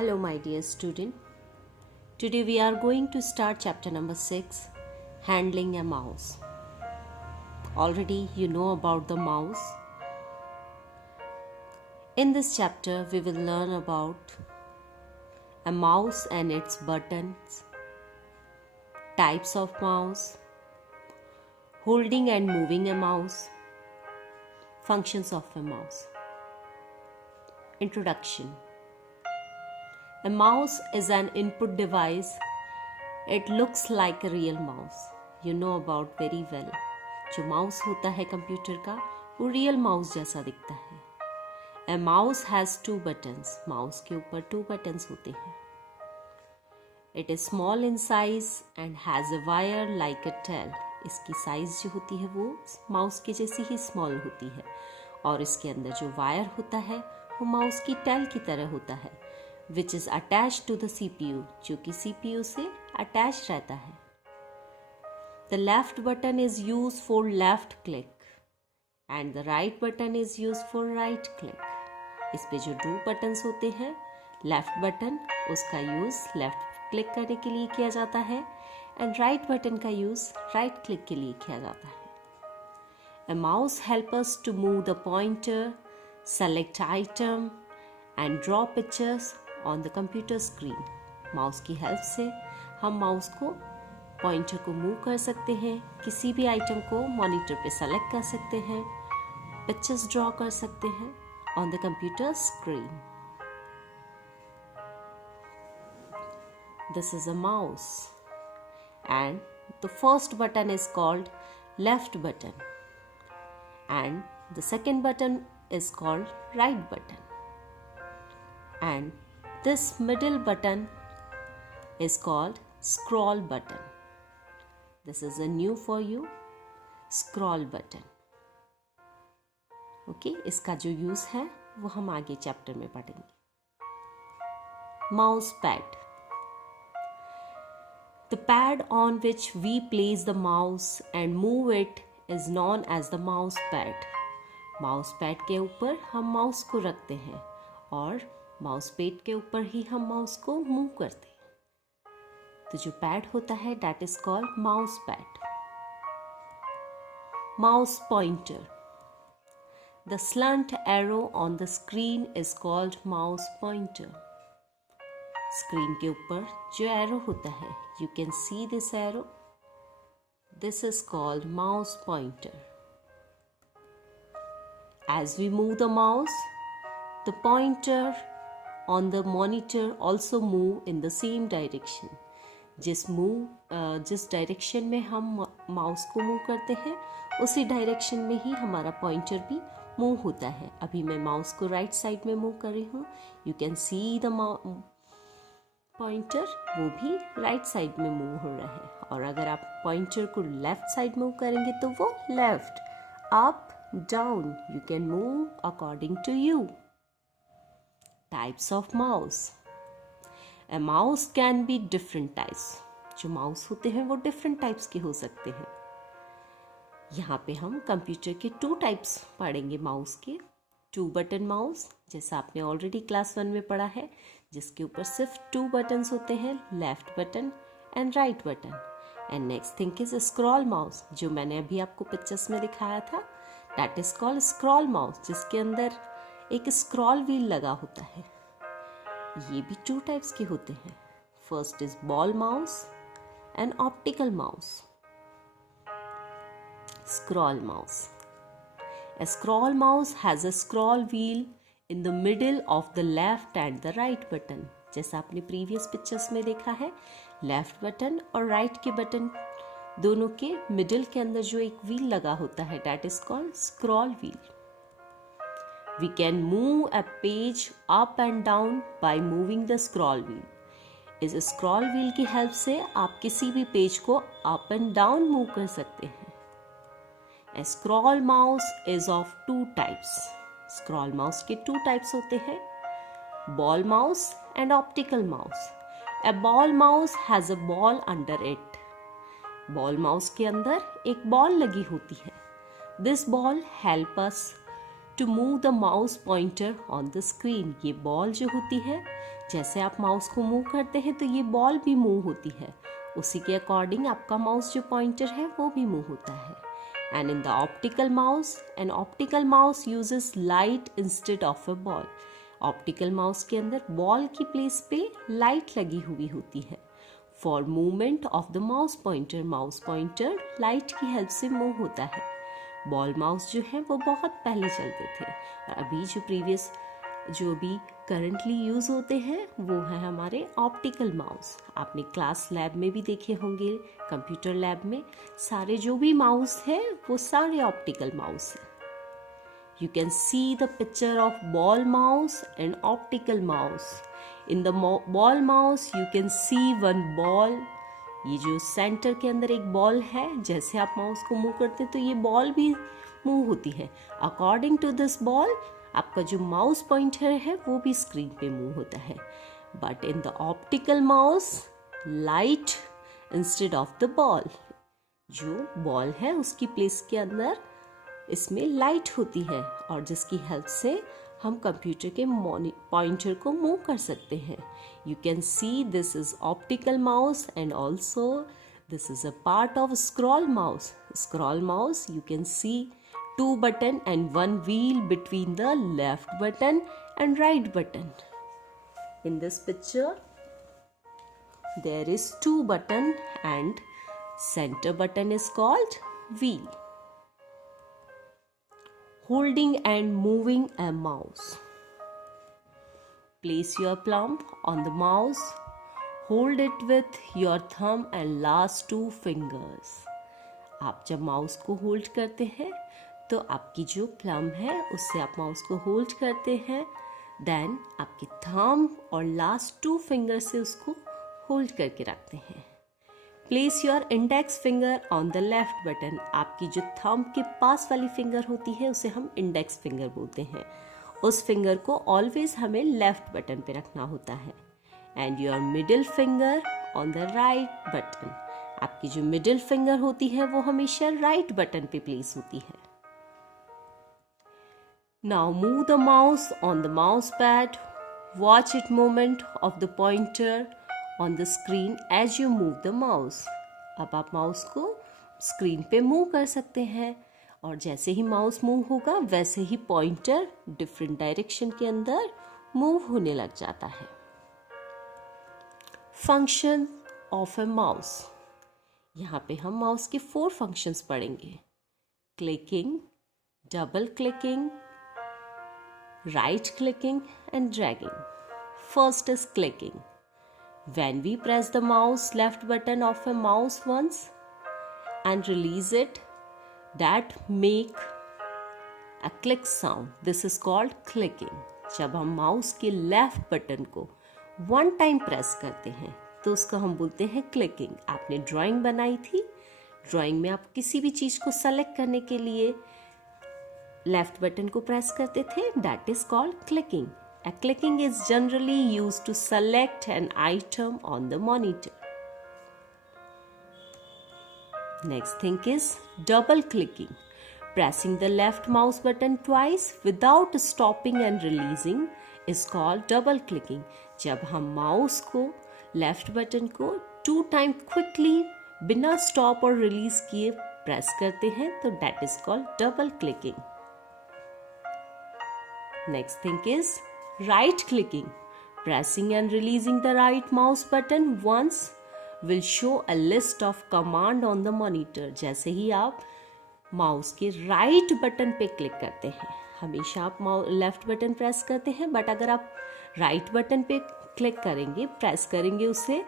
Hello, my dear student. Today we are going to start chapter number 6, Handling a Mouse. Already you know about the mouse. In this chapter, we will learn about a mouse and its buttons, types of mouse, holding and moving a mouse, functions of a mouse. Introduction. A mouse is an input device. It looks like a real mouse. You know about very well. जो mouse होता है computer का वो real mouse जैसा दिखता है. A mouse has two buttons. Mouse के ऊपर 2 buttons होते हैं. It is small in size and has a wire like a tail. इसकी साइज जो होती है वो माउस के जैसी ही स्मॉल होती है और इसके अंदर जो वायर होता है वो माउस की टेल की तरह होता है, which is attached to the CPU, जो कि CPU से attached रहता है. The left button is used for left click and the right button is used for right click. इस पे जो 2 buttons होते हैं, left button उसका use left click करने के लिए किया जाता है and right button का use right click के लिए किया जाता है. A mouse helps us to move the pointer, select item and draw pictures on the computer screen. Mouse की हेल्प से हम माउस को पॉइंटर को मूव कर सकते हैं, किसी भी आइटम को मॉनिटर पे सेलेक्ट कर सकते हैं, पिक्चर्स ड्रॉ कर सकते हैं on the computer screen. This is a mouse and the first button is called left button and the second button is called right button and this middle button is called scroll button. This is a new for you, scroll button. Okay, इसका जो use है वो हम आगे chapter में पढ़ेंगे. Mouse pad. The pad on which we place the mouse and move it is known as the mouse pad. Mouse pad के ऊपर हम माउस को रखते हैं और माउस पैड के ऊपर ही हम माउस को मूव करते हैं. तो जो पैड होता है that is called mouse pad. Mouse pointer. The slant arrow on the screen is called mouse pointer. Screen के ऊपर जो एरो होता है, you can see this arrow, this is called mouse pointer. As we move the mouse, the pointer on the monitor also move in the same direction. जिस direction में हम mouse को move करते हैं उसी डायरेक्शन में ही हमारा पॉइंटर भी मूव होता है. अभी मैं माउस को राइट साइड में मूव कर रही हूँ. You can see the pointer, वो भी राइट साइड में मूव हो रहा है. और अगर आप पॉइंटर को लेफ्ट साइड मूव करेंगे तो वो left, up, down, you can move according to you. Types of mouse. A mouse can be different types. जो माउस होते हैं वो different types के हो सकते हैं. यहाँ पे हम कंप्यूटर के 2 types पढ़ेंगे माउस के. 2 button माउस, जैसा आपने ऑलरेडी क्लास 1 में पढ़ा है, जिसके ऊपर सिर्फ 2 buttons होते हैं, left button and right button. And next thing is scroll mouse, जो मैंने अभी आपको पिक्चर्स में दिखाया था, that is called scroll mouse, जिसके अंदर एक स्क्रॉल व्हील लगा होता है. ये भी 2 टाइप्स के होते हैं. First is ball mouse and optical mouse. Scroll mouse. A scroll mouse has a scroll wheel in the middle of the left and the right button. जैसा आपने प्रीवियस पिक्चर्स में देखा है, लेफ्ट बटन और right के button दोनों के middle के अंदर जो एक व्हील लगा होता है, that is called scroll wheel. We can move a page up and down by moving the scroll wheel. इस scroll wheel की हेल्प से आप किसी भी पेज को up and down मूव कर सकते हैं. A scroll mouse is of 2 types. Scroll mouse के 2 types होते हैं, ball mouse and optical mouse. A ball mouse has a ball under it. Ball mouse के अंदर एक बॉल लगी होती है. This ball help us to move the mouse pointer on the screen. ये बॉल जो होती है जैसे आप माउस को मूव करते हैं तो ये बॉल भी मूव होती है, उसी के अकॉर्डिंग आपका माउस जो पॉइंटर है वो भी मूव होता है। And in the optical mouse, an optical mouse uses light instead of a ball. Optical mouse के अंदर बॉल की प्लेस पे लाइट लगी हुई होती है। For movement of the mouse pointer light की हेल्प से मूव होता है। बॉल माउस जो है वो बहुत पहले चलते थे, और अभी जो अभी करंटली यूज़ होते हैं वो है हमारे ऑप्टिकल माउस। आपने क्लास लैब में भी देखे होंगे, कंप्यूटर लैब में सारे जो भी माउस है वो सारे ऑप्टिकल माउस है। You can see the picture of ball mouse and optical mouse. In the ball mouse you can see one ball. ये जो सेंटर के अंदर एक बॉल है, जैसे आप माउस को मूव करते हैं तो ये बॉल भी मूव होती है। अकॉर्डिंग टू दिस बॉल आपका जो माउस पॉइंटर है वो भी स्क्रीन पे मूव होता है। But in the optical mouse light instead of the ball, जो बॉल है उसकी प्लेस के अंदर इसमें लाइट होती है, और जिसकी हेल्प से हम कंप्यूटर के पॉइंटर को मूव कर सकते हैं। You can see this is optical mouse and also this is a part of scroll mouse. Scroll mouse you can C 2 button and 1 wheel between the left button and right button. In this picture there is 2 button and center button is called wheel. Holding and moving a mouse. Place your palm on the mouse. Hold it with your thumb and last 2 fingers. आप जब mouse को hold करते हैं तो आपकी जो plum है उससे आप माउस को होल्ड करते हैं, देन आपकी थंब और लास्ट 2 फिंगर से उसको होल्ड करके रखते हैं। Place your index finger on the left button. आपकी जो थंब के पास वाली फिंगर होती है उसे हम इंडेक्स फिंगर बोलते हैं। उस फिंगर को ऑलवेज हमें लेफ्ट बटन पे रखना होता है। And your middle finger on the right button. आपकी जो मिडिल फिंगर होती है वो हमेशा राइट बटन पे प्लेस होती है। Now move the mouse on the mouse pad. Watch it movement of the pointer on the screen as you move the mouse. अब आप माउस को स्क्रीन पे मूव कर सकते हैं, और जैसे ही माउस मूव होगा वैसे ही पॉइंटर डिफरेंट डायरेक्शन के अंदर मूव होने लग जाता है। Function of A mouse. यहाँ पे हम माउस के 4 फंक्शंस पढ़ेंगे। Clicking, double clicking, right clicking and dragging. First is clicking. When we press the mouse left button of a mouse once and release it, that make a click sound. This is called clicking. जब हम mouse के left button को 1 time press करते हैं तो उसको हम बोलते हैं क्लिकिंग। आपने ड्राइंग बनाई थी, ड्राइंग में आप किसी भी चीज़ को सेलेक्ट करने के लिए लेफ्ट बटन को प्रेस करते थे, that is called clicking. A clicking is generally used to select an item on the monitor. Next thing is double clicking. Pressing the left mouse button twice without stopping and releasing is called double clicking. जब हम mouse को left button को 2 time quickly बिना stop और release किए press करते हैं तो that is called double clicking. Next thing is right clicking. Pressing and releasing the right mouse button once will show a list of command on the monitor. जैसे ही आप mouse के right button पे click करते हैं, हमेशा आप left button press करते हैं, बट अगर आप राइट बटन पे क्लिक करेंगे, प्रेस करेंगे उसे,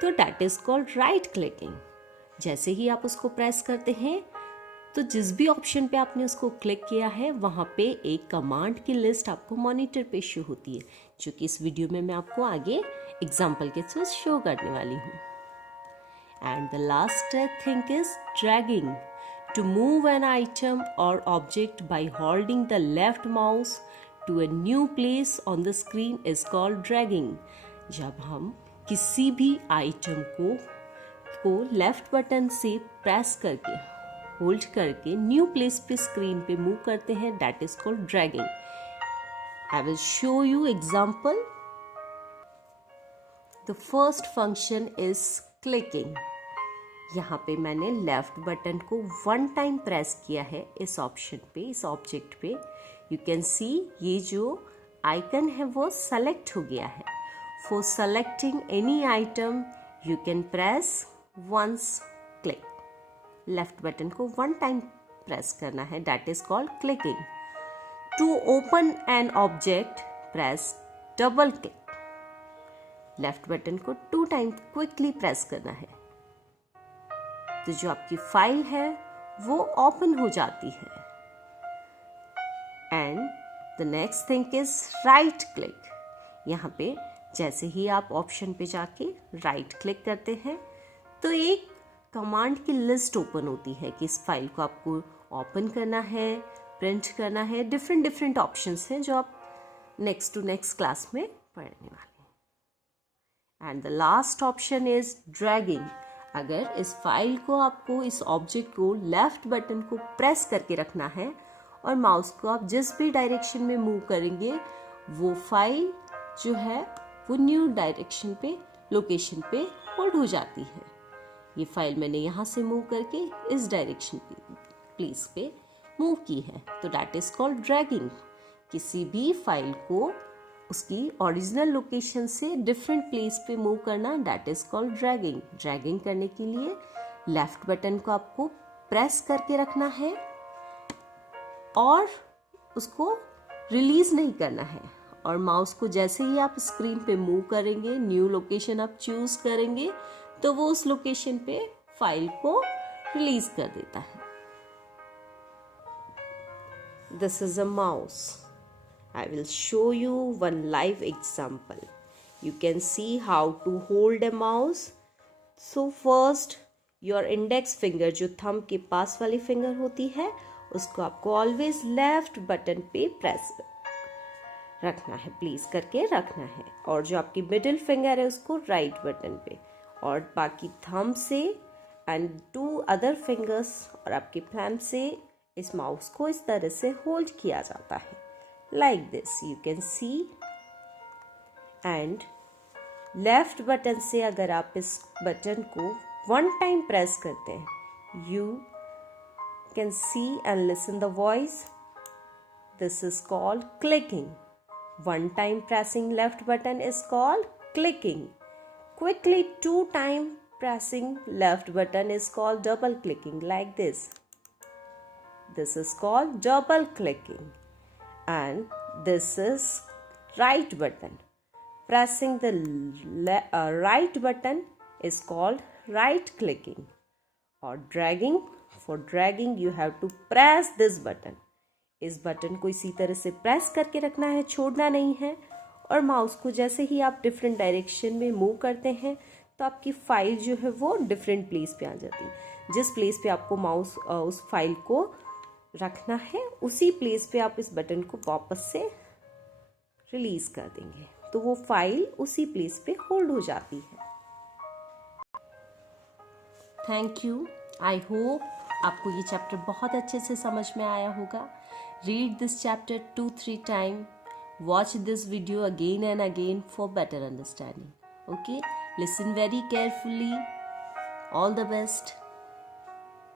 तो that is called right clicking. जैसे ही आप उसको प्रेस करते हैं तो जिस भी ऑप्शन पे आपने उसको क्लिक किया है वहाँ पे एक कमांड की लिस्ट आपको मॉनिटर पे शो होती है, जो कि इस वीडियो में मैं आपको आगे एग्जाम्पल के थ्रू शो करने वाली हूँ। And the last thing is dragging. To move an item or object by holding the left mouse to a new place on the screen is called dragging. जब हम किसी भी आइटम को left button से press करके hold करके new place पे screen पे मूव करते हैं, that is called dragging. I will show you example. The first function is clicking. यहाँ पे मैंने लेफ्ट बटन को 1 टाइम प्रेस किया है इस ऑप्शन पे, इस ऑब्जेक्ट पे। यू कैन सी ये जो आइकन है वो सेलेक्ट हो गया है। For selecting any item you can press once click. Left button को 1 टाइम प्रेस करना है, that is called clicking. To open an object press double click. Left button को 2 टाइम क्विकली प्रेस करना है, तो जो आपकी फाइल है वो ओपन हो जाती है। And the next thing is right click. यहाँ पे जैसे ही आप ऑप्शन पे जाके राइट क्लिक करते हैं तो एक कमांड की लिस्ट ओपन होती है कि इस फाइल को आपको ओपन करना है, प्रिंट करना है। डिफरेंट ऑप्शंस हैं जो आप नेक्स्ट टू नेक्स्ट क्लास में पढ़ने वाले हैं। And the last option is dragging. अगर इस फाइल को आपको, इस ऑब्जेक्ट को लेफ्ट बटन को प्रेस करके रखना है और माउस को आप जिस भी डायरेक्शन में मूव करेंगे वो फाइल जो है वो न्यू डायरेक्शन पे, लोकेशन पे होल्ड हो जाती है। ये फाइल मैंने यहाँ से मूव करके इस डायरेक्शन पे, प्लेस पे मूव की है, तो दैट इज कॉल्ड ड्रैगिंग। किसी भी फाइल को उसकी ओरिजिनल लोकेशन से डिफरेंट प्लेस पे मूव करना, that is called dragging. Dragging करने के लिए लेफ्ट बटन को आपको प्रेस करके रखना है और उसको रिलीज नहीं करना है, और माउस को जैसे ही आप स्क्रीन पे मूव करेंगे, न्यू लोकेशन आप चूज करेंगे, तो वो उस लोकेशन पे फाइल को रिलीज कर देता है। This is a mouse. I will show you one live example. You can see how to hold a mouse. So first, your index finger, जो thumb के पास वाली finger होती है, उसको आपको always left button पे press रखना है, प्लेस करके रखना है। और जो आपकी मिडिल फिंगर है उसको राइट बटन पे, और बाकी थंब से एंड 2 अदर फिंगर्स और आपके प्लम से इस माउस को इस तरह से होल्ड किया जाता है, like this you can C. And left button से अगर आप इस बटन को 1 टाइम प्रेस करते हैं, you can C and listen the voice. This is called clicking. 1 time pressing left button is called clicking. Quickly 2 time pressing left button is called double clicking, like this. This is called double clicking. And this is right button. Pressing the right button is called right clicking. Or dragging. For dragging you have to press this button. इस button को इसी तरह से press करके रखना है, छोड़ना नहीं है। और माउस को जैसे ही आप डिफरेंट डायरेक्शन में मूव करते हैं तो आपकी फाइल जो है वो डिफरेंट प्लेस पे आ जाती है। जिस प्लेस पे आपको माउस उस फाइल को रखना है उसी प्लेस पे आप इस बटन को वापस से रिलीज कर देंगे, तो वो फाइल उसी प्लेस पे होल्ड हो जाती है। Thank you. आई होप आपको ये चैप्टर बहुत अच्छे से समझ में आया होगा। Read this chapter 2-3 times. Watch this video again and again for better understanding. Okay? Listen very carefully. All the best.